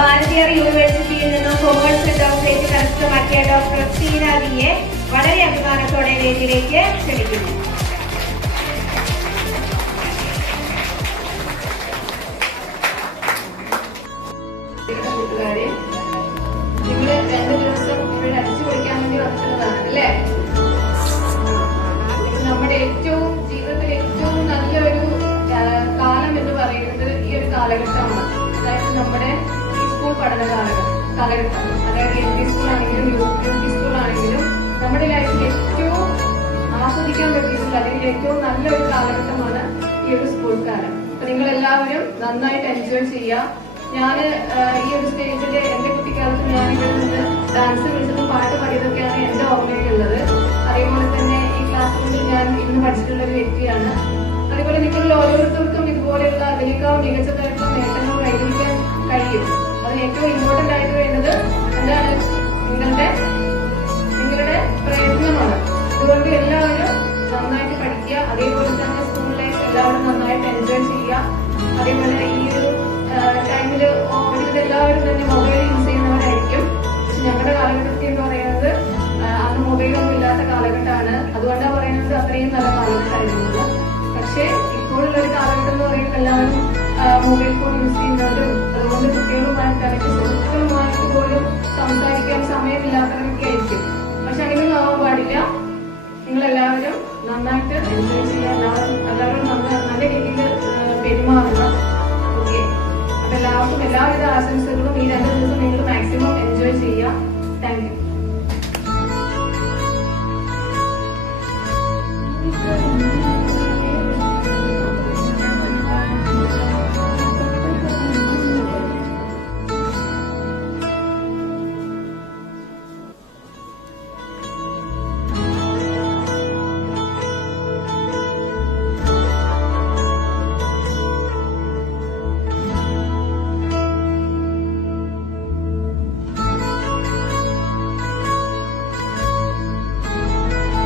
ഭാരതീയർ യൂണിവേഴ്സിറ്റിയിൽ നിന്നും കൊമേഴ്സ് ഡോക്ടറേറ്റ് കരസ്ഥമാക്കിയ ഡോക്ടർ സീന വിയെ വളരെ അഭിമാനത്തോടെ വേദിയിലേക്ക് ക്ഷണിക്കുന്നു. കൂട്ടുകാരെ, നിങ്ങൾ 2 ദിവസം ഇവിടെ അടിച്ചു പൊളിക്കാൻ വേണ്ടി വന്നിട്ടുള്ളതാണ് അല്ലേ? നമ്മുടെ ജീവിതത്തിൽ ഏറ്റവും നല്ലൊരു കാലം എന്ന് പറയുന്നത് ഈ ഒരു കാലഘട്ടമാണ്. അതായത് നമ്മുടെ ഈ സ്കൂൾ പഠന കാലഘട്ടം, അതായത് LP സ്കൂളാണെങ്കിലും UP സ്കൂളാണെങ്കിലും നമ്മുടെ ലൈഫിൽ ഏറ്റവും ആസ്വദിക്കാൻ പറ്റിയിട്ടുള്ള അല്ലെങ്കിൽ ഏറ്റവും നല്ലൊരു കാലഘട്ടമാണ് ഈ ഒരു സ്കൂൾ കാലം. അപ്പൊ നിങ്ങൾ എല്ലാവരും നന്നായിട്ട് എൻജോയ് ചെയ്യുക. ഞാൻ ഈ ഒരു സ്റ്റേജിൽ എന്റെ കുട്ടിക്കാലത്ത് ഞാൻ ഇവിടെ നിന്ന് ഡാൻസ് കളിച്ചതും പാട്ട് പാടിയതൊക്കെയാണ് എന്റെ ഓർമ്മയിലുള്ളത്. അതേപോലെ തന്നെ ഈ ക്ലാസ് റൂമിൽ ഞാൻ ഇന്ന് പഠിച്ചിട്ടുള്ള ഒരു വ്യക്തിയാണ്. അതേപോലെ നിങ്ങളിൽ ഓരോരുത്തർക്കും ഇതുപോലെയുള്ള അതിനേക്കാൾ മികച്ചതായിട്ടുള്ള നേട്ടങ്ങൾ കൈവരിക്കാൻ കഴിയും. അതിന് ഏറ്റവും ഇമ്പോർട്ടന്റ് ആയിട്ട് വേണ്ടത് എന്താണ്? നിങ്ങളുടെ പ്രയത്നമാണ്. അതുകൊണ്ട് എല്ലാവരും നന്നായിട്ട് പഠിക്കുക. അതേപോലെ തന്നെ സ്കൂൾ ലൈഫ് എല്ലാവരും നന്നായിട്ട് എൻജോയ് ചെയ്യുക. അതേപോലെ ഈ ഒരു ടൈമിൽ എല്ലാവരും തന്നെ